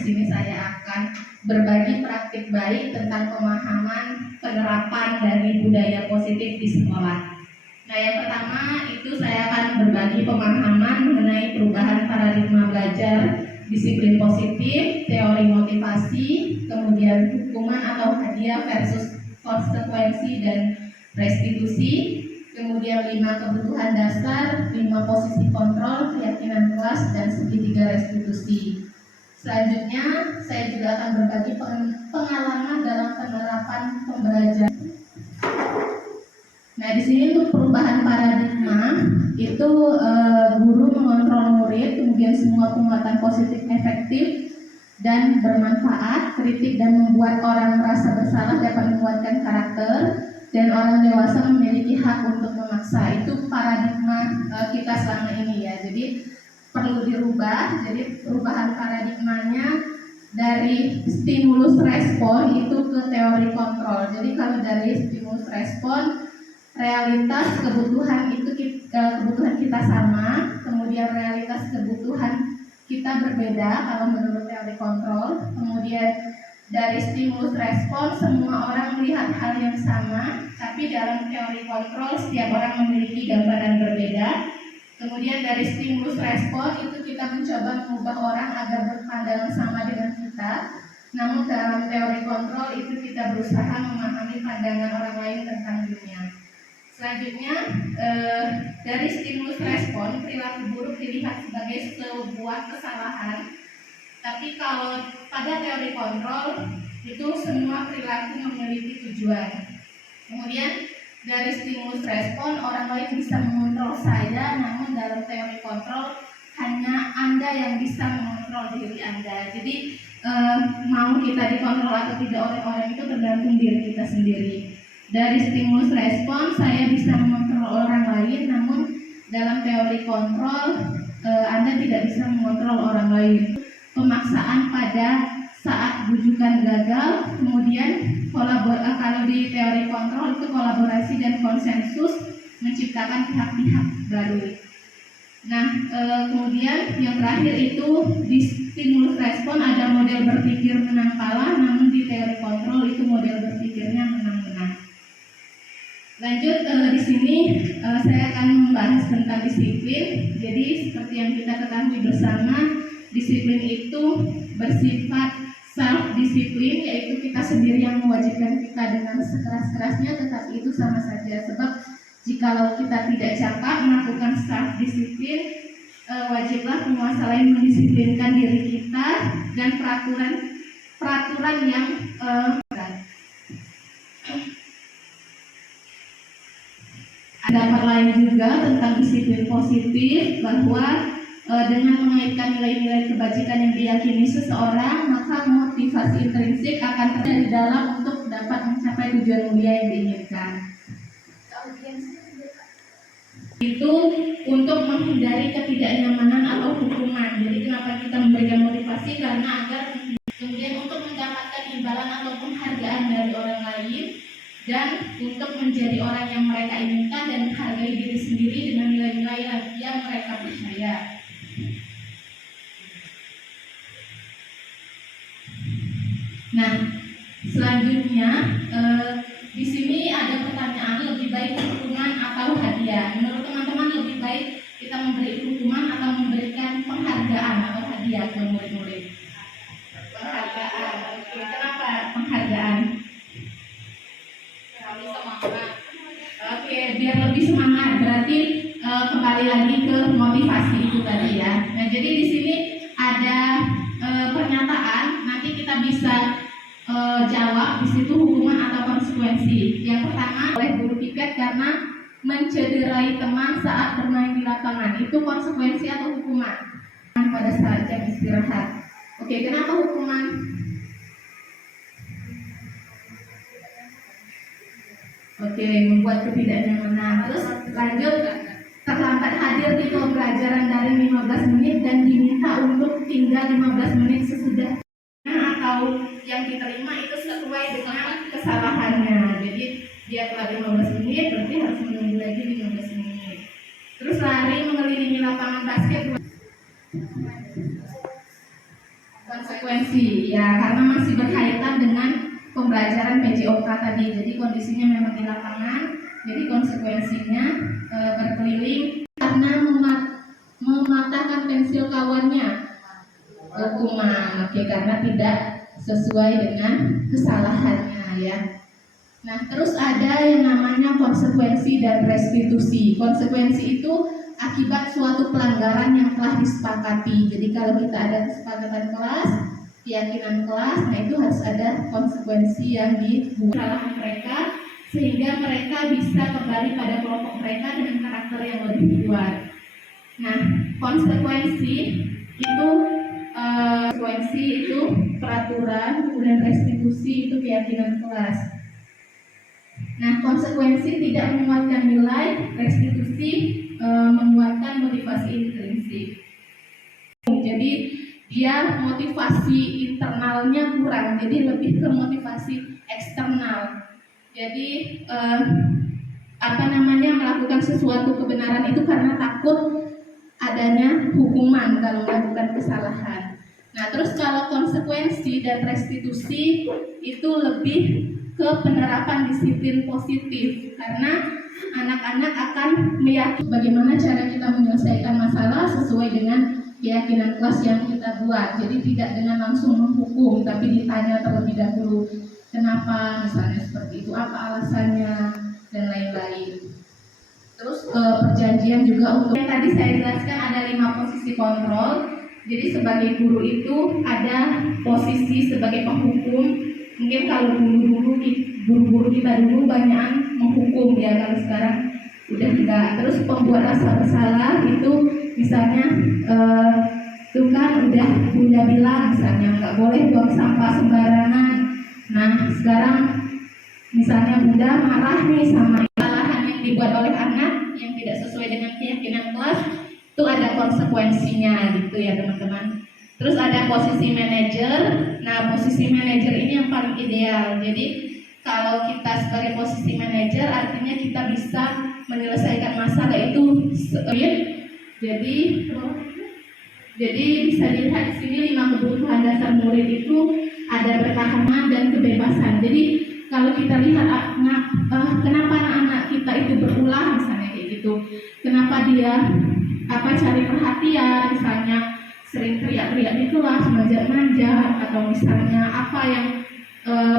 sini saya akan berbagi praktik baik tentang pemahaman penerapan dari budaya positif di sekolah. Nah, yang pertama itu saya akan berbagi pemahaman mengenai perubahan paradigma belajar, disiplin positif, teori motivasi, kemudian hukuman atau hadiah versus konsekuensi dan restitusi, kemudian 5 kebutuhan dasar, 5 posisi kontrol, keyakinan kelas, dan segitiga restitusi. Selanjutnya, saya juga akan berbagi pengalaman dalam penerapan pembelajaran. Nah, di sini untuk perubahan paradigma itu guru mengontrol murid, kemudian semua penguatan positif efektif dan bermanfaat, kritik dan membuat orang merasa bersalah dapat menguatkan karakter, dan orang dewasa memiliki hak untuk memaksa. Itu paradigma kita selama ini ya. Jadi perlu dirubah. Jadi perubahan paradigmanya dari stimulus respon itu ke teori kontrol. Jadi kalau dari stimulus respon, realitas kebutuhan itu kebutuhan kita sama, kemudian realitas kebutuhan kita berbeda kalau menurut teori kontrol. Kemudian dari stimulus respon semua orang melihat hal yang sama, tapi dalam teori kontrol setiap orang memiliki gambaran berbeda. Kemudian dari stimulus respon itu kita mencoba mengubah orang agar berpandangan sama dengan kita. Namun dalam teori kontrol itu kita berusaha memahami pandangan orang lain tentang dunia. Selanjutnya, dari stimulus respon, perilaku buruk dilihat sebagai sebuah kesalahan. Tapi kalau pada teori kontrol, itu semua perilaku memiliki tujuan. Kemudian, dari stimulus respon, orang lain bisa mengontrol saya, namun dalam teori kontrol, hanya Anda yang bisa mengontrol diri Anda. Jadi, mau kita dikontrol atau tidak oleh orang itu tergantung diri kita sendiri. Dari stimulus respon saya bisa mengontrol orang lain, namun dalam teori kontrol Anda tidak bisa mengontrol orang lain. Pemaksaan pada saat bujukan gagal, kemudian kalau di teori kontrol itu kolaborasi dan konsensus menciptakan pihak-pihak baru. Nah, kemudian yang terakhir itu di stimulus respon ada model berpikir menang kalah, namun di teori kontrol itu model berpikirnya menang-menang. Lanjut di sini saya akan membahas tentang disiplin. Jadi seperti yang kita ketahui bersama, disiplin itu bersifat self disiplin, yaitu kita sendiri yang mewajibkan kita dengan sekeras-kerasnya, tetapi itu sama saja. Sebab jikalau kita tidak cakap melakukan self disiplin, wajiblah penguasa lain mendisiplinkan diri kita dan peraturan yang Ada lain juga tentang disiplin positif, bahwa dengan mengaitkan nilai-nilai kebajikan yang diyakini seseorang, maka motivasi intrinsik akan terjadi dalam untuk dapat mencapai tujuan mulia yang diinginkan. Itu untuk menghindari ketidaknyamanan atau hukuman. Jadi kenapa kita memberikan motivasi? Karena agar kemudian untuk mendapatkan imbalan atau penghargaan dari orang lain, dan untuk menjadi orang yang mereka inginkan dan menghargai diri sendiri dengan nilai-nilai yang mereka percaya. Nah, selanjutnya di sini ada pertanyaan, lebih baik hukuman atau hadiah? Menurut teman-teman lebih baik kita memberi hukuman atau memberikan penghargaan atau hadiah ke murid-murid? Penghargaan. Oke, kenapa penghargaan? Oke, biar lebih semangat. Berarti kembali lagi ke motivasi itu tadi ya. Nah, jadi di sini ada pernyataan. Nanti kita bisa jawab di situ hukuman atau konsekuensi. Yang pertama, oleh guru piket karena mencederai teman saat bermain di lapangan. Itu konsekuensi atau hukuman? Pada saat jam istirahat. Oke, kenapa hukuman? Oke, membuat ketidaknyamanan. Terus lanjut, terlambat hadir di pembelajaran dari 15 menit dan diminta untuk tinggal 15 menit sesudah, atau yang diterima itu sesuai dengan kesalahannya. Jadi dia telah 15 menit, berarti harus menunggu lagi 15 menit. Terus lari mengelilingi lapangan basket. Konsekuensi ya, karena masih berkaitan dengan pembelajaran PJOK tadi. Jadi kondisinya memang di lapangan, jadi konsekuensinya berkeliling karena mematahkan pensil kawannya, hukuman. Oke, karena tidak sesuai dengan kesalahannya ya. Nah, terus ada yang namanya konsekuensi dan restitusi. Konsekuensi itu akibat suatu pelanggaran yang telah disepakati. Jadi kalau kita ada kesepakatan kelas, keyakinan kelas, nah itu harus ada konsekuensi yang dibuat mereka sehingga mereka bisa kembali pada kelompok mereka dengan karakter yang lebih kuat. Nah, konsekuensi itu peraturan, kemudian restitusi itu keyakinan kelas. Nah, konsekuensi tidak menguatkan nilai, restitusi menguatkan motivasi intrinsik. Jadi dia motivasi internalnya kurang, jadi lebih ke motivasi eksternal. Jadi melakukan sesuatu kebenaran itu karena takut adanya hukuman kalau melakukan kesalahan. Nah, terus kalau konsekuensi dan restitusi itu lebih ke penerapan disiplin positif, karena anak-anak akan meyakini bagaimana cara kita menyelesaikan masalah sesuai dengan keyakinan kelas yang kita buat. Jadi tidak dengan langsung menghukum, tapi ditanya terlebih dahulu kenapa, misalnya seperti itu, apa alasannya, dan lain-lain. Terus perjanjian juga untuk yang tadi saya jelaskan ada 5 posisi kontrol. Jadi sebagai guru itu ada posisi sebagai penghukum. Mungkin kalau dulu guru-guru kita dulu banyak menghukum ya, kalau sekarang udah enggak. Terus pembuat rasa bersalah itu misalnya itu kan udah Bunda bilang misalnya nggak boleh buang sampah sembarangan. Nah sekarang misalnya Bunda marah nih sama kesalahan yang dibuat oleh anak yang tidak sesuai dengan keyakinan kelas, itu ada konsekuensinya gitu ya teman-teman. Terus ada posisi manajer. Nah, posisi manajer ini yang paling ideal. Jadi kalau kita sebagai posisi manajer artinya kita bisa menyelesaikan masalah itu jadi bisa dilihat di sini 5 kebutuhan dasar murid itu ada pertahanan dan kebebasan. Jadi kalau kita lihat kenapa anak-anak kita itu berulah misalnya kayak gitu, kenapa dia cari perhatian, misalnya sering teriak-teriak di kelas, manja-manja, atau misalnya apa yang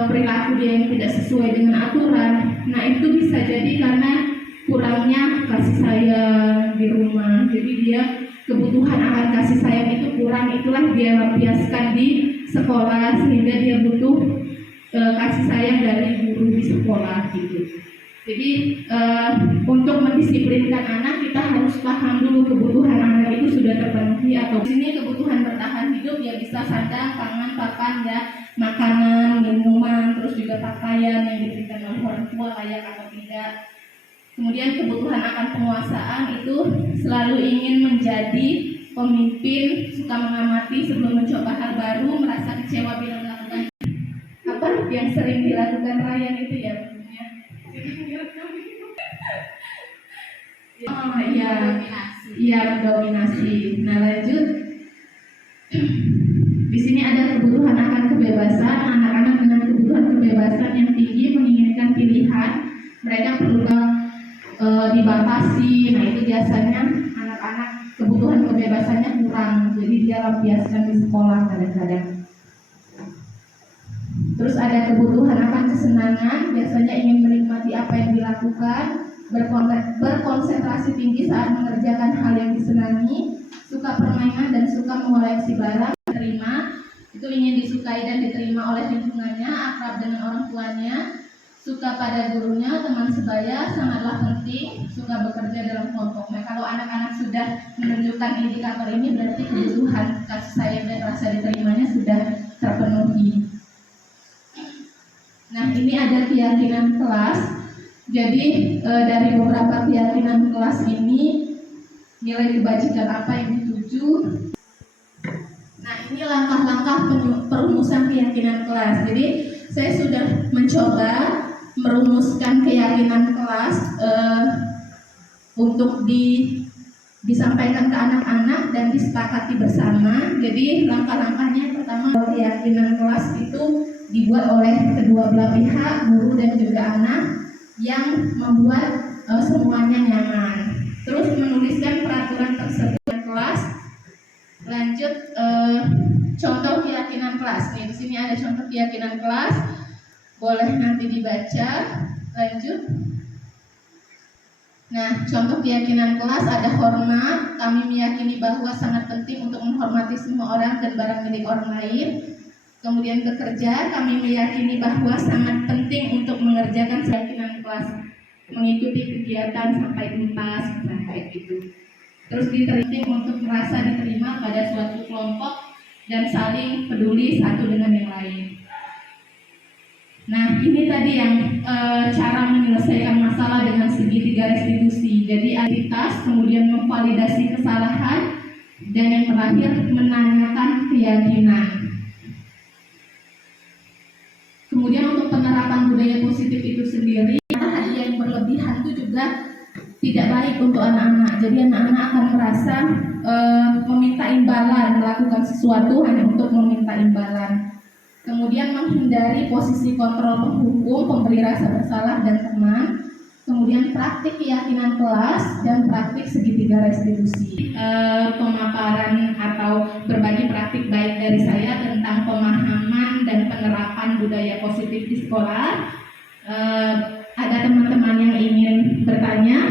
perilaku dia yang tidak sesuai dengan aturan. Nah itu bisa jadi karena kurangnya kasih sayang di rumah. Jadi dia kebutuhan akan kasih sayang itu kurang, itulah dia lampiaskan di sekolah sehingga dia butuh kasih sayang dari guru di sekolah gitu. Jadi untuk mendisiplinkan anak kita harus paham dulu kebutuhan anak itu sudah terpenuhi atau di sini kebutuhan bertahan hidup ya, bisa sandang, pangan, papan ya, makanan, minuman, terus juga pakaian yang diberikan oleh orang tua layak atau tidak. Kemudian kebutuhan akan penguasaan itu selalu ingin menjadi pemimpin, suka mengamati sebelum mencoba hal baru, merasa kecewa bila melakukan apa yang sering dilakukan Ryan itu ya. Oh iya, dominasi. Nah lanjut, di sini ada kebutuhan akan kebebasan. Anak-anak dengan kebutuhan kebebasan yang tinggi menginginkan pilihan, mereka perlu dibatasi. Nah itu biasanya anak-anak kebutuhan kebebasannya kurang, jadi dia lampiaskan di sekolah kadang-kadang. Terus ada kebutuhan akan kesenangan, biasanya ingin menikmati apa yang dilakukan, berkonsentrasi tinggi saat mengerjakan hal yang disenangi, suka permainan dan suka mengoleksi barang, terima, itu ingin disukai dan diterima oleh lingkungannya, akrab dengan orang tuanya, suka pada gurunya, teman sebaya, sangatlah penting, suka bekerja dalam kelompok. Nah kalau anak-anak sudah menunjukkan indikator ini berarti kebutuhan kasih sayang dan rasa diterimanya sudah terpenuhi. Nah ini ada keyakinan kelas. Jadi dari beberapa keyakinan kelas ini nilai kebajikan apa yang dituju. Nah ini langkah-langkah perumusan keyakinan kelas. Jadi saya sudah mencoba merumuskan keyakinan kelas untuk disampaikan ke anak-anak dan disepakati bersama. Jadi langkah-langkahnya pertama keyakinan kelas itu dibuat oleh kedua belah pihak, guru dan juga anak, yang membuat semuanya nyaman. Terus menuliskan peraturan tersebut di kelas. Lanjut contoh keyakinan kelas. Nih di sini ada contoh keyakinan kelas. Boleh nanti dibaca. Lanjut. Nah, contoh keyakinan kelas ada hormat. Kami meyakini bahwa sangat penting untuk menghormati semua orang dan barang milik orang lain. Kemudian bekerja, kami meyakini bahwa sangat penting untuk mengerjakan keyakinan kelas, mengikuti kegiatan sampai tuntas, kayak gitu. Terus diterima untuk merasa diterima pada suatu kelompok dan saling peduli satu dengan yang lain. Nah, ini tadi yang cara menyelesaikan masalah dengan segitiga restitusi. Jadi identitas, kemudian memvalidasi kesalahan, dan yang terakhir menanyakan keyakinan. Kemudian untuk penerapan budaya positif itu sendiri, hadiah yang berlebihan itu juga tidak baik untuk anak-anak. Jadi anak-anak akan merasa meminta imbalan, melakukan sesuatu hanya untuk meminta imbalan. Kemudian menghindari posisi kontrol penghukum, pemberi rasa bersalah dan teman. Kemudian praktik keyakinan kelas dan praktik segitiga restitusi. Pemaparan atau berbagi praktik baik dari saya tentang pemahaman dan penerapan budaya positif di sekolah. Ada teman-teman yang ingin bertanya?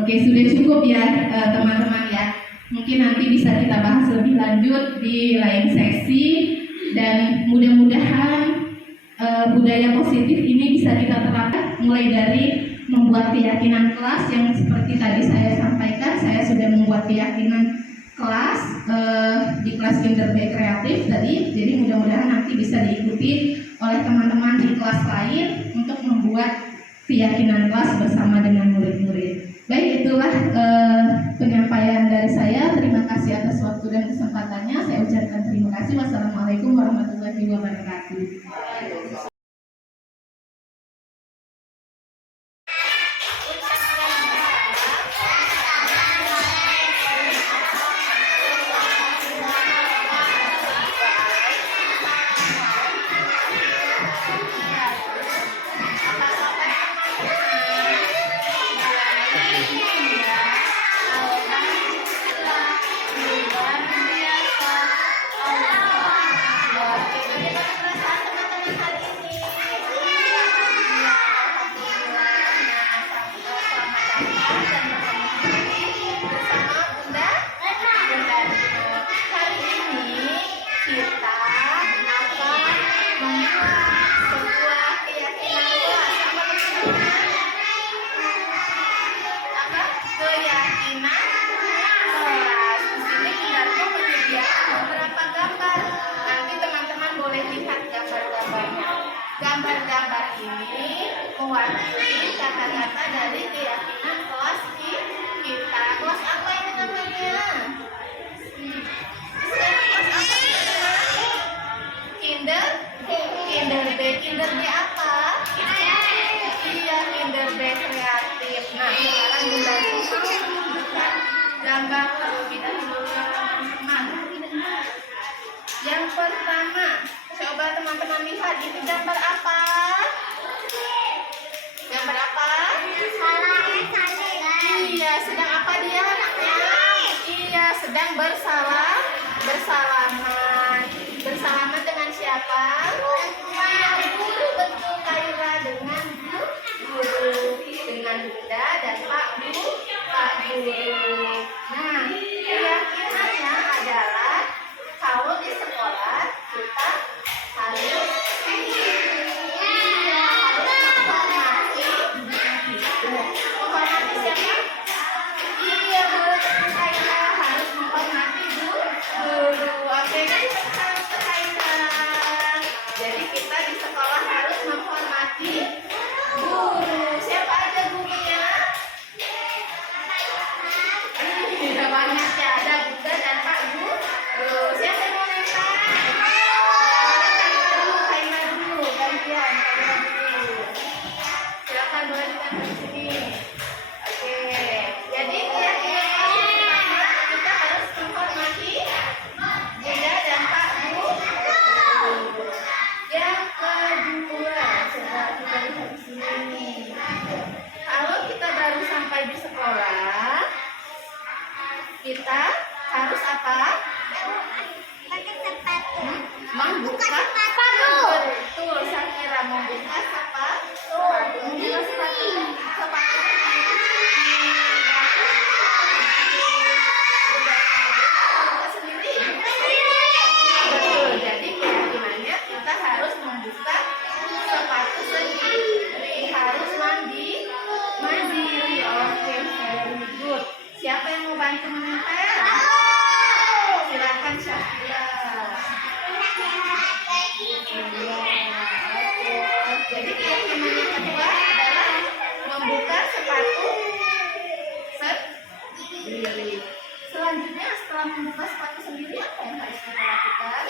Oke, sudah cukup ya teman-teman ya. Mungkin nanti bisa kita bahas lebih lanjut di lain sesi. Dan mudah-mudahan budaya positif ini bisa kita terapkan mulai dari membuat keyakinan kelas yang seperti tadi saya sampaikan. Saya sudah membuat keyakinan kelas di kelas Kinderbay Kreatif tadi. Jadi mudah-mudahan nanti bisa diikuti oleh teman-teman di kelas lain untuk membuat keyakinan kelas bersama dengan murid-murid. Baik, itulah penyampaian dari saya. Terima kasih atas waktu dan kesempatannya. Saya ucapkan terima kasih. Wassalamualaikum warahmatullahi wabarakatuh. Gambar-gambar ini mewakili kata-kata dari keyakinan kelas kita. Kelas apa ini namanya? Kelas apa ini? Kinderbay. Kinderbay apa? Iya, Kinderbay Kreatif. Nah, sekarang Bunda tunjukkan gambar terlebih dahulu teman-teman. Yang pertama, coba teman-teman lihat, itu gambar apa? Gambar apa? Iya, sedang apa dia anaknya? Iya, sedang bersalaman. Bersalaman dengan siapa? Iya, guru, betul Kaira, dengan guru, dengan Bunda dan Pak Guru. Nah, keyakinannya adalah kalau di sekolah kita harus menghormati siapa? Iya, betul, Kaira, harus menghormati guru. Oke. membuka sepatu. Betul, Syakira membuka sepatu. Membuka sepatu. Sendiri. Betul, jadi keyakinannya kita harus membuka sepatu sendiri. Harus mandiri. Oke, very good. Siapa yang mau bantu menempel? Silakan Syakira. Jadi keyakinan yang kedua adalah membuka sepatu sendiri. Selanjutnya setelah membuka sepatu sendiri apa yang harus kita lakukan?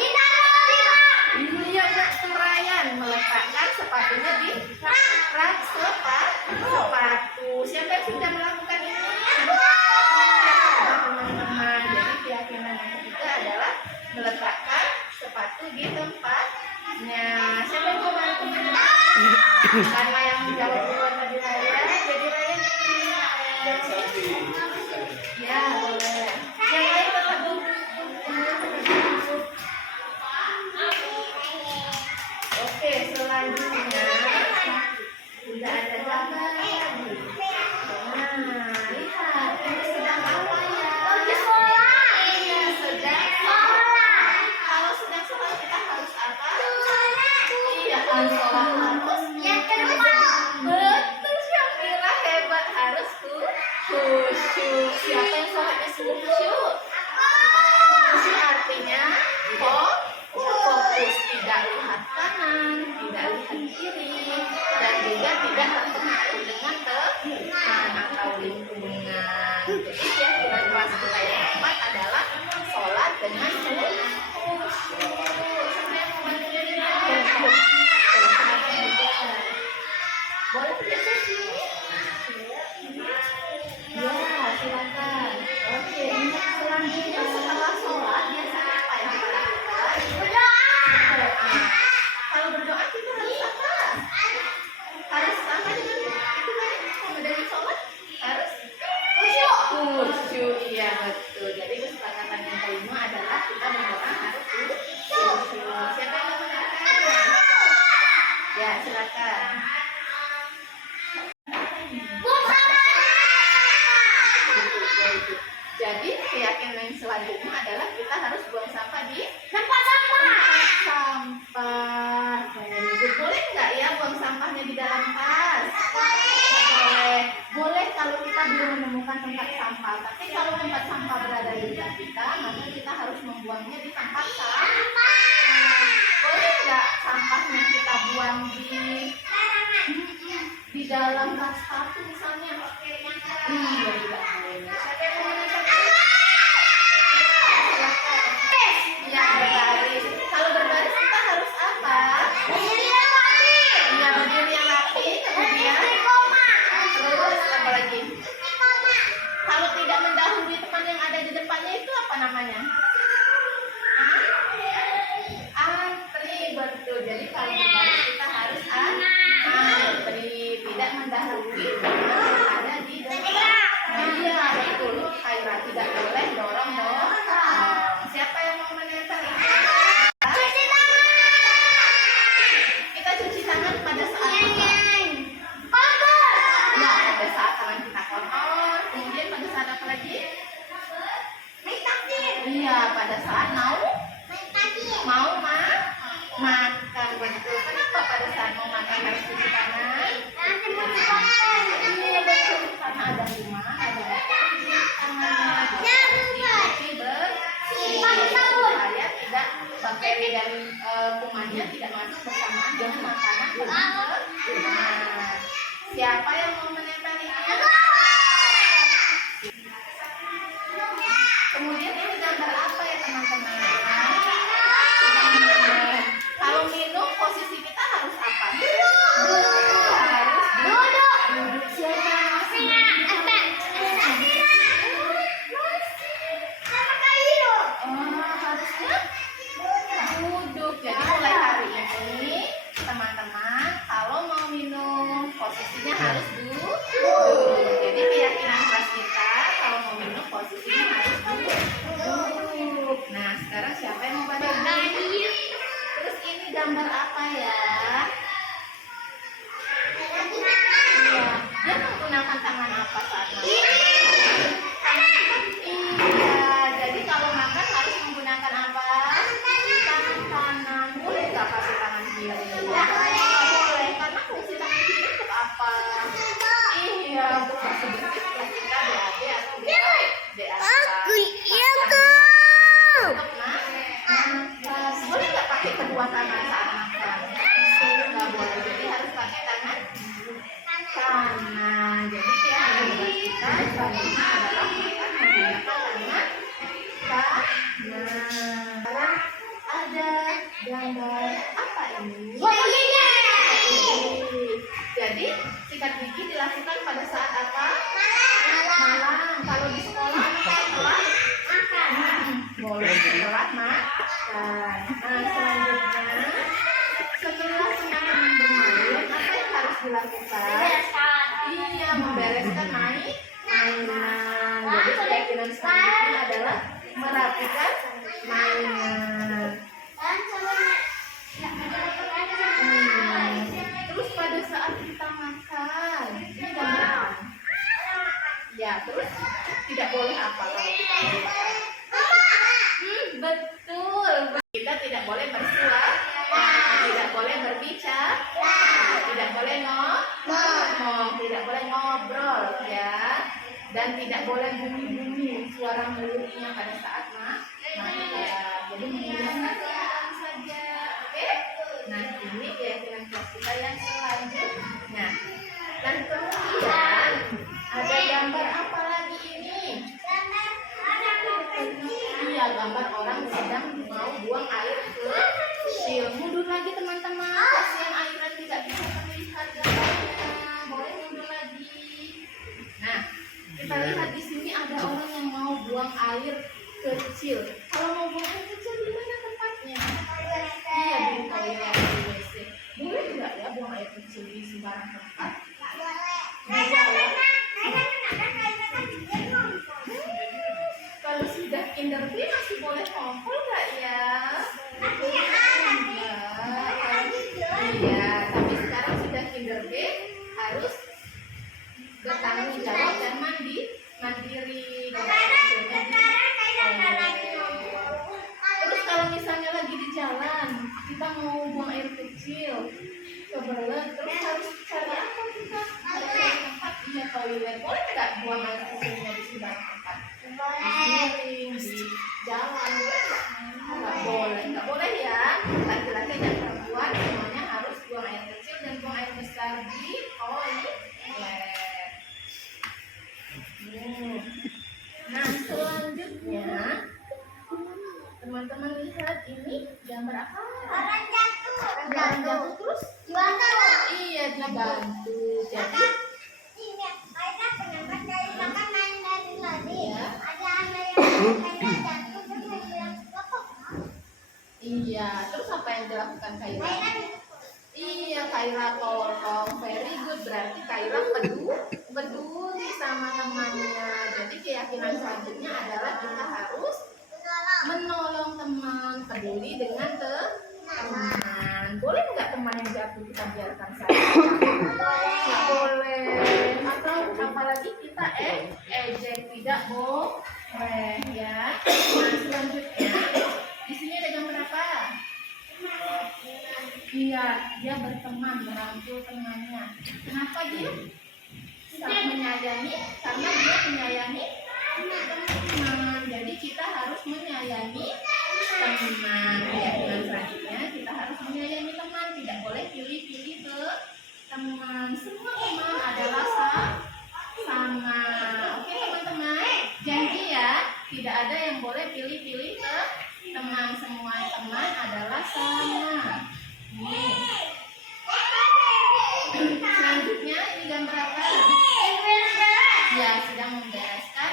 Iya, Kak Ryan meletakkan sepatunya di rak sepatu. Siapa yang sudah melakukan ini? Teman-teman. Jadi keyakinan yang ketiga adalah meletakkan sepatu di tempatnya. Siapa yang mau bantu? Karena yang menjawab duluan tadi Ryan, jadi Ryan ya boleh. Yang lain tetap duduk. Oke, selanjutnya sudah ada gambar lagi. Nah, lihat ini sedang apa ya? Iya, sedang sholat. Kalau sedang sholat kita harus apa? Iya, harus sholat harus. Betul, Syakira hebat, harus khusyuk. Siapa yang sholatnya khusyuk? Khusyuk artinya fokus, tidak lihat kanan, tidak lihat kiri, dan juga tidak terpengaruh dengan teman atau lingkungan. Jadi keyakinan kelas kita yang keempat adalah sholat dengan khusyuk. Boleh geser sini? Ya, silakan. Oke, selanjutnya setelah sholat biasanya apa yang kita lakukan? Berdoa. Kalau berdoa kita harus apa? Harus apa dengan itu tadi? Dari sholat harus khusyuk. Iya betul. Jadi kesepakatan yang kelima adalah kita berdoa harus khusyuk. Siapa yang mau mengatakan? Ya, silakan. Jadi keyakinan selanjutnya adalah kita harus buang sampah di tempat sampah. Boleh nggak ya buang sampahnya di dalam tas? Boleh. Boleh kalau kita belum menemukan tempat sampah. Tapi kalau tempat sampah berada di dekat kita, maka kita harus membuangnya di tempat sampah. Boleh nggak sampahnya kita buang di dalam tas sepatu misalnya? Iya, tidak boleh. Siapa yang mau menentukan? Ya, berbaris. Kalau berbaris kita harus apa? Iya, berdiri yang rapi. Kemudian terus apa lagi? Kalau tidak mendahului teman yang ada di depannya itu apa namanya? Antri, betul. Jadi kalau berbaris kita harus antri, tidak mendahului teman yang ada di depan. Iya, betul. Khaira, tidak boleh dorong. Siapa yang mau menempel ini? Cuci tangan. Kita cuci tangan pada saat apa? Kotor. Ya, pada saat tangan kita kotor. Kemudian pada saat apa lagi? Iya, pada saat mau makan, betul. Kenapa pada saat mau makan harus cuci tangan? Iya, betul. Karena ada rumah, ada tangan. Supaya tidak bakteri dan kumannya tidak masuk bersamaan dengan makanan. Siapa yang mau menempel ini? Kemudian ini gambar apa ya teman-teman? Kalau minum posisi kita harus apa? Harus duduk. Siapa? Harusnya duduk. Jadi mulai hari ini teman-teman kalau mau minum posisinya harus duduk. gambar apa ya? Iya, dia menggunakan tangan apa saat makan? Iya, jadi kalau makan harus menggunakan apa? Tangan kanan. Boleh nggak pakai tangan kiri? Nggak boleh, karena fungsi tangan kiri untuk apa? Iya, untuk kasih biskuit ke kita BAB atau BAK. Boleh nggak pakai kedua tangan saat makan? Nggak boleh, jadi harus pakai tangan kanan. Jadi ya kita selanjutnya adalah makan menggunakan tangan kanan. Sekarang ada gambar apa ini? Jadi sikat gigi dilakukan pada saat apa? Malam. Kalau di sekolah apa? Makan. Boleh setelah makan. Nah, selanjutnya setelah teman-teman bermain, apa yang harus dilakukan? Iya, membereskan mainan. Jadi keyakinan selanjutnya adalah merapikan mainan. Terus pada saat kita makan, ini gambar. Ya, terus tidak boleh apa kalau kita makan? Betul. Kita tidak boleh bersuara, tidak boleh berbicara, tidak boleh ngomong, tidak boleh ngobrol, ya. Dan tidak boleh bunyi-bunyi suara mulutnya pada saat makan. Jadi menggunakan tangan saja, oke? Nah, ini keyakinan kelas kita yang selanjutnya. Dan kemudian ada gambar apa lagi ini? Iya, gambar orang sedang mau buang air kecil. Mundur lagi teman-teman, kasihan airnya tidak bisa terlihat gambarnya. Boleh mundur lagi. Nah, kita lihat di sini ada orang yang mau buang air kecil. Kalau mau buang air kecil di mana tempatnya? Iya, di toilet, di WC. Boleh nggak ya buang air kecil di sembarang tempat? Di jalan. Kalau sudah kinder B masih boleh ngompol nggak ya? Iya, tapi sekarang sudah kinder B harus bertanggung jawab dan mandiri. Terus kalau misalnya lagi di jalan, kita mau buang air kecil, kebelet, terus harus cari apa kita? Cari tempat, iya toilet. Boleh nggak buang air kecilnya di sembarang tempat? Di jalan, nggak boleh, nggak boleh ya. Laki-laki dan perempuan semuanya harus buang air kecil dan buang air besar di toilet. Nah, selanjutnya teman-teman lihat ini gambar apa? Orang jatuh terus iya dibantu. Jadi iya, terus apa yang dilakukan Kaira? Iya, Kaira tolong, very good. Berarti Kaira peduli sama temannya. Jadi keyakinan selanjutnya adalah kita harus menolong teman, peduli dengan teman. Boleh nggak teman yang jatuh kita biarkan saja? Nggak boleh. Atau apalagi kita ejek, tidak boleh ya. Nah, selanjutnya di sini ada gambar apa? Iya, dia berteman, merangkul temannya. Kenapa dia sangat menyayangi? Karena dia menyayangi teman. Jadi kita harus menyayangi teman. Keyakinan selanjutnya kita harus menyayangi teman. Tidak boleh pilih-pilih ke teman. Semua teman adalah sama. Oke teman-teman, janji ya. Tidak ada yang boleh pilih-pilih ke teman. Semua teman adalah sama. Selanjutnya ini gambar apa? Ya, sedang membereskan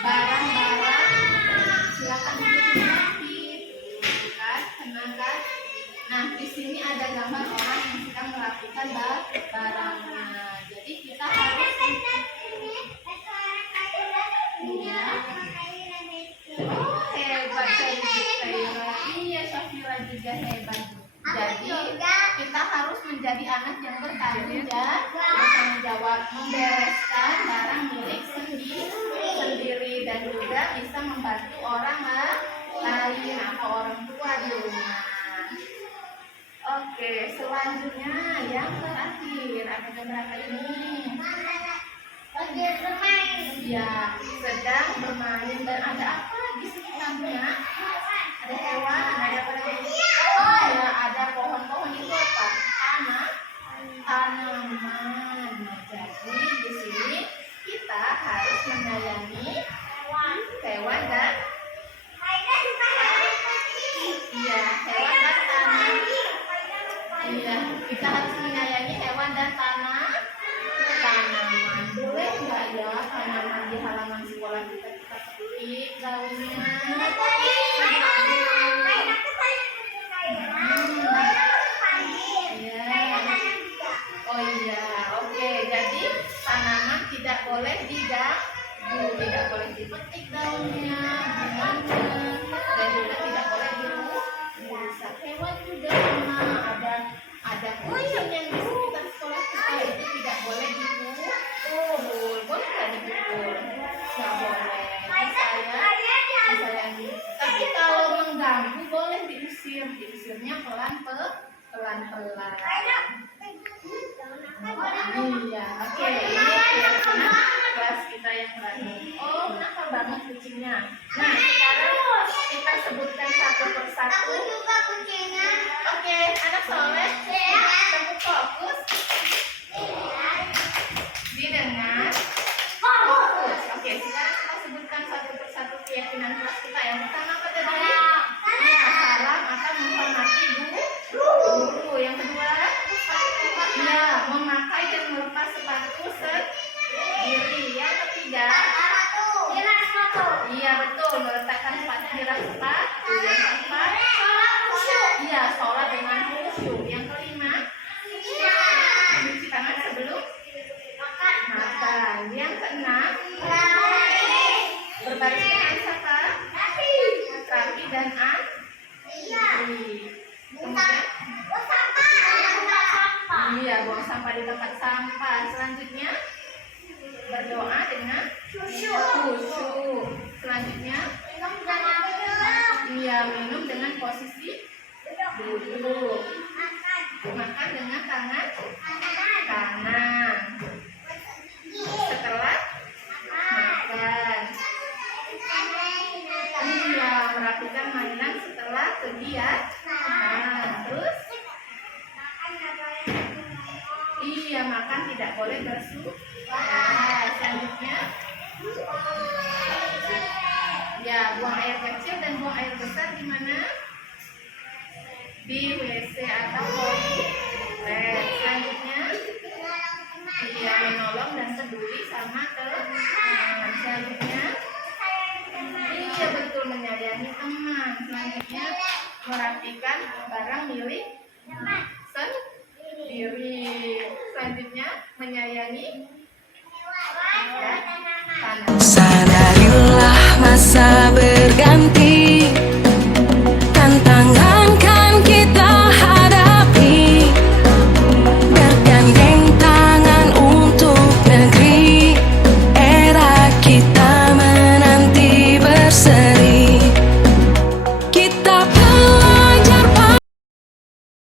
barang-barang. Silakan duduk rapi, kan, tenang kan. Nah, di sini ada gambar orang yang sedang merapikan barangnya. Jadi kita harus ya. Oh, hebat Syafira. Iya, Syafira juga hebat. Jadi kita harus menjadi anak yang bertanggung jawab, membereskan barang milik sendiri dan juga bisa membantu orang lain atau orang tua di rumah. Oke, selanjutnya yang terakhir ada beberapa ini. Ya, sedang bermain dan ada apa di sekitarnya? Ada hewan, ada apa lagi? Oh ya, ada pohon-pohon itu apa? Tanaman. Nah, jadi di sini kita harus menyayangi hewan dan iya, hewan dan tanah. Iya, kita harus menyayangi hewan dan tanaman. Boleh nggak ya tanaman di halaman sekolah kita petik daunnya? Oh iya, oke. Jadi tanaman tidak boleh diganggu, tidak boleh dipetik daunnya, dan juga tidak boleh dirusak. Hewan juga sama, ada kucing yang di sekitar sekolah kita itu tidak boleh dipukul, boleh nggak dipukul? Nggak boleh. Disayangi. Tapi kalau mengganggu boleh diusirnya pelan-pelan. Iya, oke. Ini kelas kita yang terakhir. Oh, nakal banget kucingnya. Nah, sekarang kita sebutkan satu persatu. Oke, anak soleh, kamu fokus. Didengar. Fokus. Oke, sekarang kita sebutkan satu persatu keyakinan kelas kita. Yang pertama apa tadi? Salam atau menghormati guru. Yang kedua, ya, memakai dan melepas sepatu sendiri. Yang ketiga, iya betul, meletakkan sepatu di rak sepatu. Yang keempat, iya, sholat dengan khusyuk. Yang kelima, mencuci tangan sebelum makan. Yang keenam, berbaris dengan siapa? Rapi dan kemudian iya, buang sampah di tempat sampah. Selanjutnya berdoa dengan khusyuk. Selanjutnya iya, minum dengan posisi duduk. Makan dengan tangan kanan. Setelah makan, iya, merapikan mainan setelah kegiatan. Terus iya, makan tidak boleh bersuara. Selanjutnya ya, buang air kecil dan buang air besar di mana? Di WC atau toilet. Selanjutnya iya, menolong dan peduli sama teman. Selanjutnya iya, betul, menyayangi teman. Selanjutnya merapikan barang milik sendiri. Selanjutnya menyayangi tanaman. Sadarilah masa berganti.